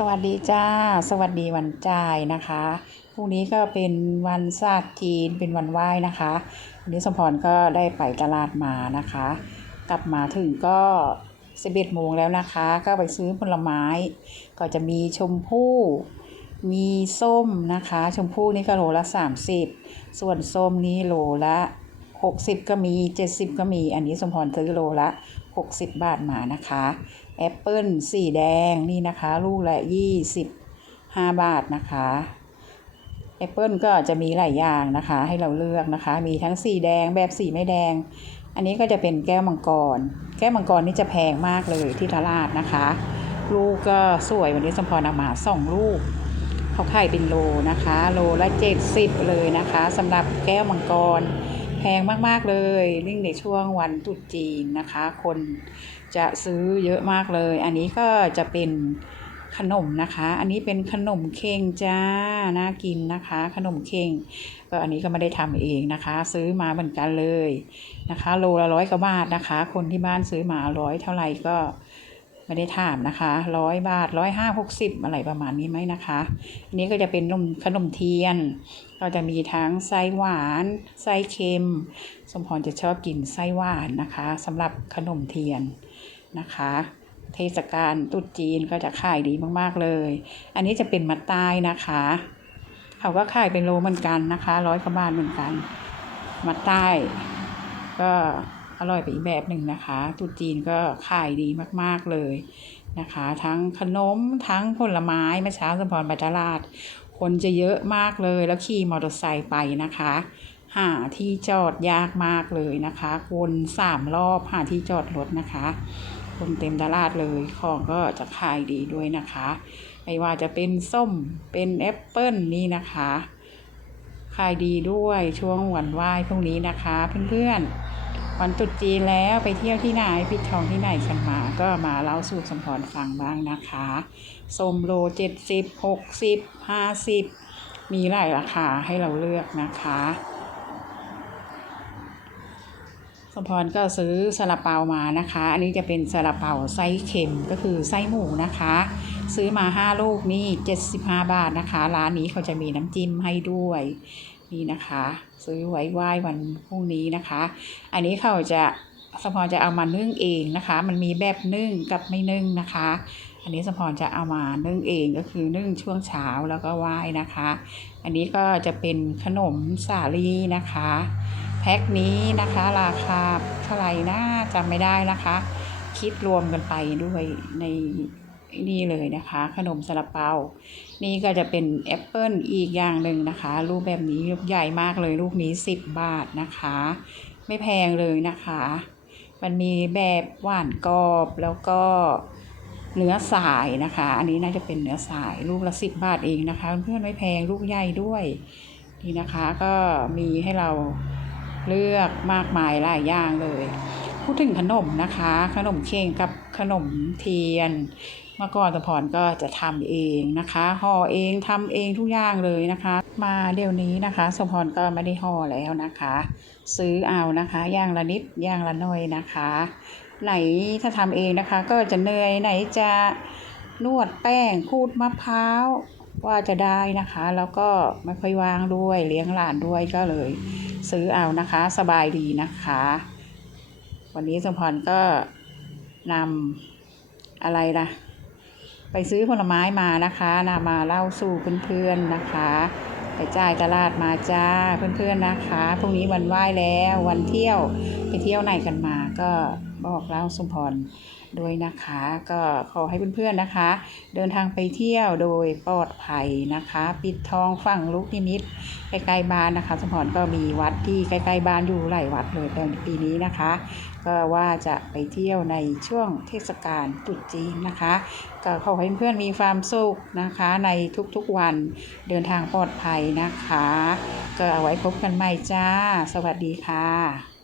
สวัสดีจ้า สวัสดีวันจ่ายนะคะพรุ่งนี้ก็เป็นวันศาสตร์จีนเป็นวันไหว้นะคะวันนี้สมพรก็ได้ไปตลาดมานะคะ กลับมาถึงก็11โมงแล้วนะคะ ก็ไปซื้อผลไม้ ก็จะมีชมพู่มีส้มนะคะ ชมพู่นี่ก็โลละ30ส่วนส้มนี่โลละ60ก็มี70ก็มี อันนี้สมพรซื้อโลละ 60 บาทมานะคะแอปเปิลสีแดงนี่นะคะ ลูกละ 25 บาทนะคะแอปเปิลก็จะมีหลายอย่างนะคะ ให้เราเลือกนะคะ มีทั้งสีแดงแบบสีไม่แดง อันนี้ก็จะเป็นแก้วมังกร แก้วมังกรนี่จะแพงมากเลยที่ตลาดนะคะ ลูกก็สวยวันนี้สมพรเอามาสองลูกเขาขายเป็นโลนะคะ โลละ70เลยนะคะสำหรับแก้วมังกร งมาก ๆ เลยยิ่งในช่วงวันตรุษจีนนะคะ คนจะซื้อเยอะมากเลย อันนี้ก็จะเป็นขนมนะคะ อันนี้เป็นขนมเค้งจ้า น่ากินนะคะ ขนมเค้งก็อันนี้ก็ไม่ได้ทำเองนะคะ ซื้อมาเหมือนกันเลยนะคะ โลละร้อยกว่าบาทนะคะ คนที่บ้านซื้อมาร้อยเท่าไหร่ก็ ไม่ได้ถามนะคะร้อยบาทร้อยห้าหกสิบอะไรประมาณนี้ไหมนะคะ อันนี้ก็จะเป็นนมขนมเทียนก็จะมีทั้งไส้หวานไส้เค็ม สมพรจะชอบกินไส้หวานนะคะสำหรับขนมเทียนนะคะ เทศกาลตรุษจีนก็จะขายดีมากๆเลย อันนี้จะเป็นมัดใต้นะคะ เขาก็ขายเป็นโลเหมือนกันนะคะร้อยกว่าบาทเหมือนกัน มัดใต้ก็ อร่อยไปอีกแบบหนึ่งนะคะตรุษจีนก็ขายดีมากๆเลยนะคะ ทั้งขนมทั้งผลไม้เมื่อเช้าสมพรไปตลาดคนจะเยอะมากเลยแล้วขี่มอเตอร์ไซค์ไปนะคะ หาที่จอดยากมากเลยนะคะวนสามรอบหาที่จอดรถนะคะคนเต็มตลาดเลยของก็จะขายดีด้วยนะคะ ไม่ว่าจะเป็นส้มเป็นแอปเปิลนี่นะคะขายดีด้วยช่วงวันไหว้พรุ่งนี้นะคะเพื่อนๆ วันตรุษจีนแล้วไปเที่ยวที่ไหนปิดทองที่ไหนกันมา ก็มาเล่าสู่สมพรฟังบ้างนะคะส้มโลเจ็ดสิบหกสิบห้าสิบมีหลายราคาให้เราเลือกนะคะ สมพรก็ซื้อซาลาเปามานะคะ อันนี้จะเป็นซาลาเปาไส้เค็มก็คือไส้หมูนะคะ ซื้อมา5ลูกนี่75บาทนะคะ ร้านนี้เขาจะมีน้ำจิ้มให้ด้วย นี่นะคะ ซื้อไว้ไหว้วันพรุ่งนี้นะคะ อันนี้เขาจะสมพรจะเอามานึ่งเองนะคะ มันมีแบบนึ่งกับไม่นึ่งนะคะ อันนี้สมพรจะเอามานึ่งเองก็คือนึ่งช่วงเช้าแล้วก็ไหว้นะคะ อันนี้ก็จะเป็นขนมสาลีนะคะ แพ็คนี้นะคะราคาเท่าไหร่นะจำไม่ได้นะคะ คิดรวมกันไปด้วยใน นี่เลยนะคะ ขนมซาลาเปา นี่ก็จะเป็นแอปเปิลอีกอย่างหนึ่งนะคะ รูปแบบนี้ลูกใหญ่มากเลยลูกนี้ 10 บาทนะคะ ไม่แพงเลยนะคะ มันมีแบบหวานกรอบแล้วก็เนื้อสายนะคะ อันนี้น่าจะเป็นเนื้อสายลูกละ10บาทเองนะคะ เพื่อนไม่แพงลูกใหญ่ด้วยนี่นะคะก็มีให้เราเลือกมากมายหลายอย่างเลย พูดถึงขนมนะคะ ขนมเค้งกับขนมเทียน เมื่อก่อนสมพรก็จะทำเองนะคะห่อเองทำเองทุกอย่างเลยนะคะ มาเดี๋ยวนี้นะคะสมพรก็ไม่ได้ห่อแล้วนะคะ ซื้อเอานะคะย่างละนิดย่างละหน่อยนะคะ ไหนถ้าทำเองนะคะ ก็จะเหนื่อยไหนจะนวดแป้งขูดมะพร้าวว่าจะได้นะคะ แล้วก็ไม่ค่อยว่างด้วยเลี้ยงหลานด้วยก็เลย ซื้อเอานะคะ สบายดีนะคะ วันนี้สมพรก็นำอะไรนะ ไปซื้อผลไม้มานะคะนำมาเล่าสู่เพื่อนๆนะคะ ไปจ่ายตลาดมาจ้าเพื่อนๆนะคะพรุ่งนี้วันไหว้แล้ววันเที่ยวไปเที่ยวไหนกันมาก็บอกเล่าสมพรด้วยนะคะ ก็ขอให้เพื่อนๆนะคะ เดินทางไปเที่ยวโดยปลอดภัยนะคะ ปิดทองฝั่งลูกนิมิตใกล้ๆบ้านนะคะ สมพรก็มีวัดที่ใกล้ๆบ้านอยู่หลายวัดเลยในปีนี้นะคะ ก็ว่าจะไปเที่ยวในช่วงเทศกาลตรุษจีนนะคะ ก็ขอให้เพื่อนๆมีความสุขนะคะ ในทุกๆวันเดินทางปลอดภัยนะคะ ก็เอาไว้พบกันใหม่จ้า สวัสดีค่ะ